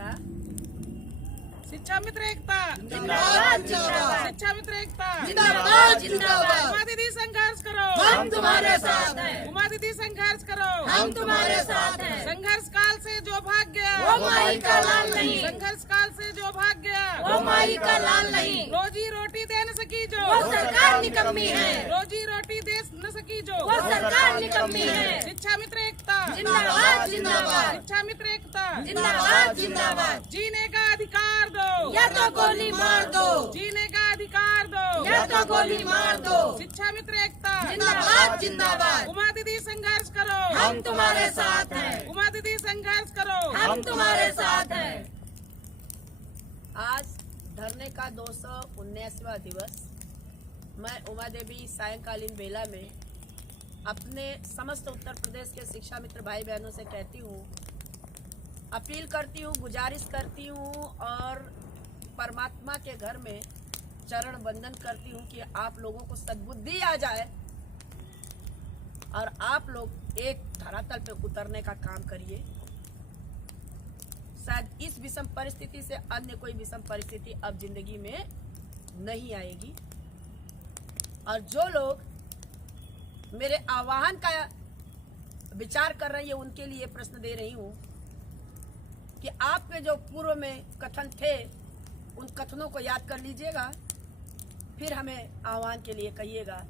एकता, शिक्षा मित्र एकता जिंदाबाद जिंदाबाद, शिक्षा मित्र एकता जिंदाबाद जिंदाबाद। उमा दीदी संघर्ष करो, हम तुम्हारे साथ हैं, उमा दीदी संघर्ष करो, हम तुम्हारे साथ हैं। संघर्ष काल से जो भाग गया वो माई का लाल नहीं, संघर्ष काल से जो भाग गया वो माई का लाल नहीं। रोजी रोटी दे न सकी जो वो सरकार निकम्मी है, रोजी रोटी दे न सकी जो वो सरकार निकम्मी है। शिक्षा मित्र एकता जिंदाबाद जिंदाबाद, शिक्षा मित्र एकता जिंदाबाद जिंदाबाद। जीने का अधिकार दो, या तो गोली मार दो, जीने का अधिकार दो, या तो गोली मार दो। शिक्षा मित्र एकता जिंदाबाद जिंदाबाद, उमा दीदी संघर्ष करो, हम तुम्हारे साथ हैं, उमा दीदी संघर्ष करो, हम तुम्हारे साथ हैं। आज धरने का 219वां दिवस। मैं उमा देवी सायंकालीन बेला में अपने समस्त उत्तर प्रदेश के शिक्षा मित्र भाई बहनों से कहती हूँ, अपील करती हूँ, गुजारिश करती हूँ और परमात्मा के घर में चरण वंदन करती हूँ कि आप लोगों को सद्बुद्धि आ जाए और आप लोग एक धरातल पे उतरने का काम करिए। शायद इस विषम परिस्थिति से अन्य कोई विषम परिस्थिति अब जिंदगी में नहीं आएगी। और जो लोग मेरे आह्वान का विचार कर रही है उनके लिए प्रश्न दे रही हूँ कि आपके जो पूर्व में कथन थे उन कथनों को याद कर लीजिएगा, फिर हमें आह्वान के लिए कहिएगा।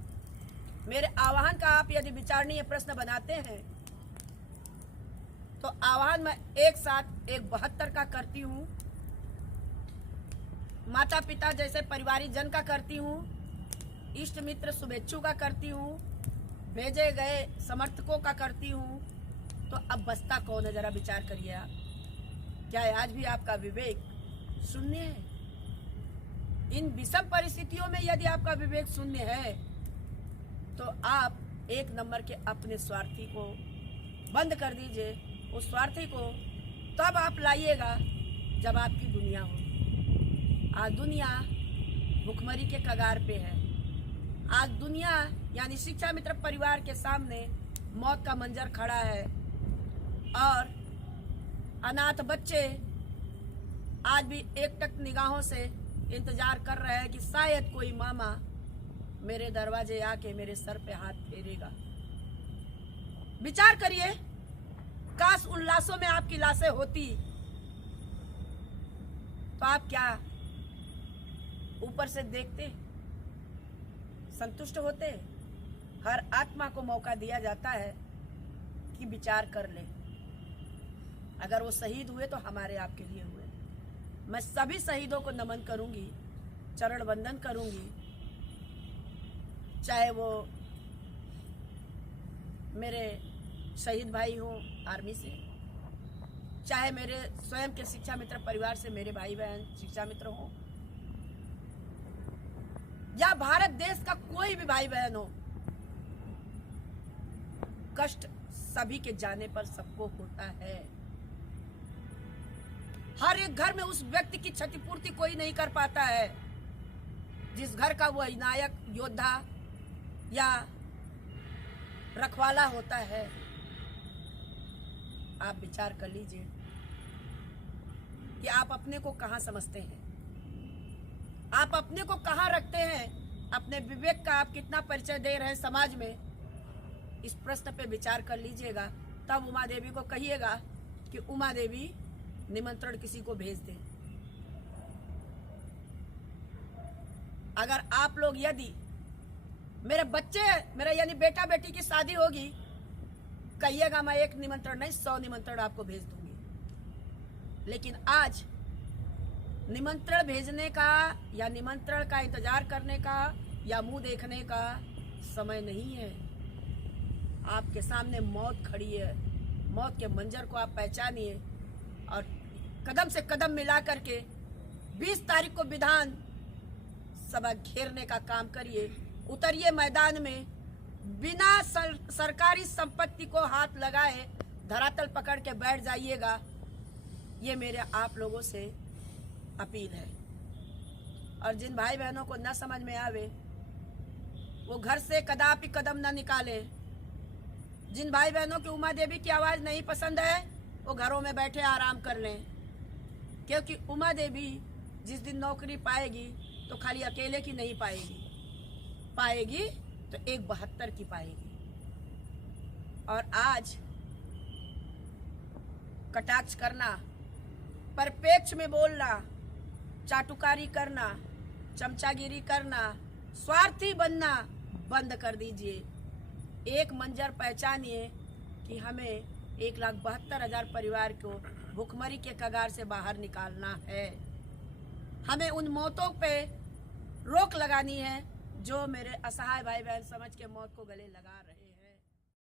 मेरे आह्वान का आप यदि विचारणीय प्रश्न बनाते हैं तो आह्वान मैं एक साथ एक 72 का करती हूँ, माता पिता जैसे परिवारिक जन का करती हूँ, इष्ट मित्र शुभेच्छु का करती हूँ, भेजे गए समर्थकों का करती हूँ। तो अब बचता कौन है, जरा विचार करिए आप। क्या आज भी आपका विवेक शून्य है? इन विषम परिस्थितियों में यदि आपका विवेक शून्य है तो आप एक नंबर के अपने स्वार्थी को बंद कर दीजिए। उस स्वार्थी को तब आप लाइएगा जब आपकी दुनिया हो। आज दुनिया भुखमरी के कगार पे है। आज दुनिया यानी शिक्षा मित्र परिवार के सामने मौत का मंजर खड़ा है और अनाथ बच्चे आज भी एकटक निगाहों से इंतजार कर रहे हैं कि शायद कोई मामा मेरे दरवाजे आके मेरे सर पे हाथ फेरेगा। विचार करिए, काश उन लाशों में आपकी लाशें होती तो आप क्या ऊपर से देखते, संतुष्ट होते? हर आत्मा को मौका दिया जाता है कि विचार कर ले। अगर वो शहीद हुए तो हमारे आपके लिए हुए। मैं सभी शहीदों को नमन करूंगी, चरण वंदन करूंगी, चाहे वो मेरे शहीद भाई हों आर्मी से, चाहे मेरे स्वयं के शिक्षा मित्र परिवार से मेरे भाई बहन शिक्षा मित्र हों, या भारत देश का कोई भी भाई बहन हो। कष्ट सभी के जाने पर सबको होता है। हर एक घर में उस व्यक्ति की क्षतिपूर्ति कोई नहीं कर पाता है जिस घर का वो नायक योद्धा या रखवाला होता है। आप विचार कर लीजिए कि आप अपने को कहां समझते हैं, आप अपने को कहां रखते हैं, अपने विवेक का आप कितना परिचय दे रहे हैं समाज में। इस प्रश्न पे विचार कर लीजिएगा, तब उमा देवी को कहिएगा कि उमा देवी निमंत्रण किसी को भेज दें। अगर आप लोग यदि मेरा यानी बेटा बेटी की शादी होगी, कहिएगा मैं एक निमंत्रण नहीं 100 निमंत्रण आपको भेज दूंगी। लेकिन आज निमंत्रण भेजने का या निमंत्रण का इंतजार करने का या मुंह देखने का समय नहीं है। आपके सामने मौत खड़ी है। मौत के मंजर को आप पहचानिए और कदम से कदम मिला करके 20 तारीख को विधान सभा घेरने का काम करिए। उतरिए मैदान में, बिना सरकारी संपत्ति को हाथ लगाए धरातल पकड़ के बैठ जाइएगा। ये मेरे आप लोगों से अपील है। और जिन भाई बहनों को न समझ में आवे वो घर से कदापि कदम न निकाले। जिन भाई बहनों की उमा देवी की आवाज नहीं पसंद है वो घरों में बैठे आराम कर लें। क्योंकि उमा देवी जिस दिन नौकरी पाएगी तो खाली अकेले की नहीं पाएगी तो 172 की पाएगी। और आज कटाक्ष करना, परिपेक्ष में बोलना, चाटुकारी करना, चमचागिरी करना, स्वार्थी बनना बंद कर दीजिए। एक मंजर पहचानिए कि हमें 1,72,000 परिवार को भुखमरी के कगार से बाहर निकालना है। हमें उन मौतों पे रोक लगानी है जो मेरे असहाय भाई बहन समझ के मौत को गले लगा रहे हैं।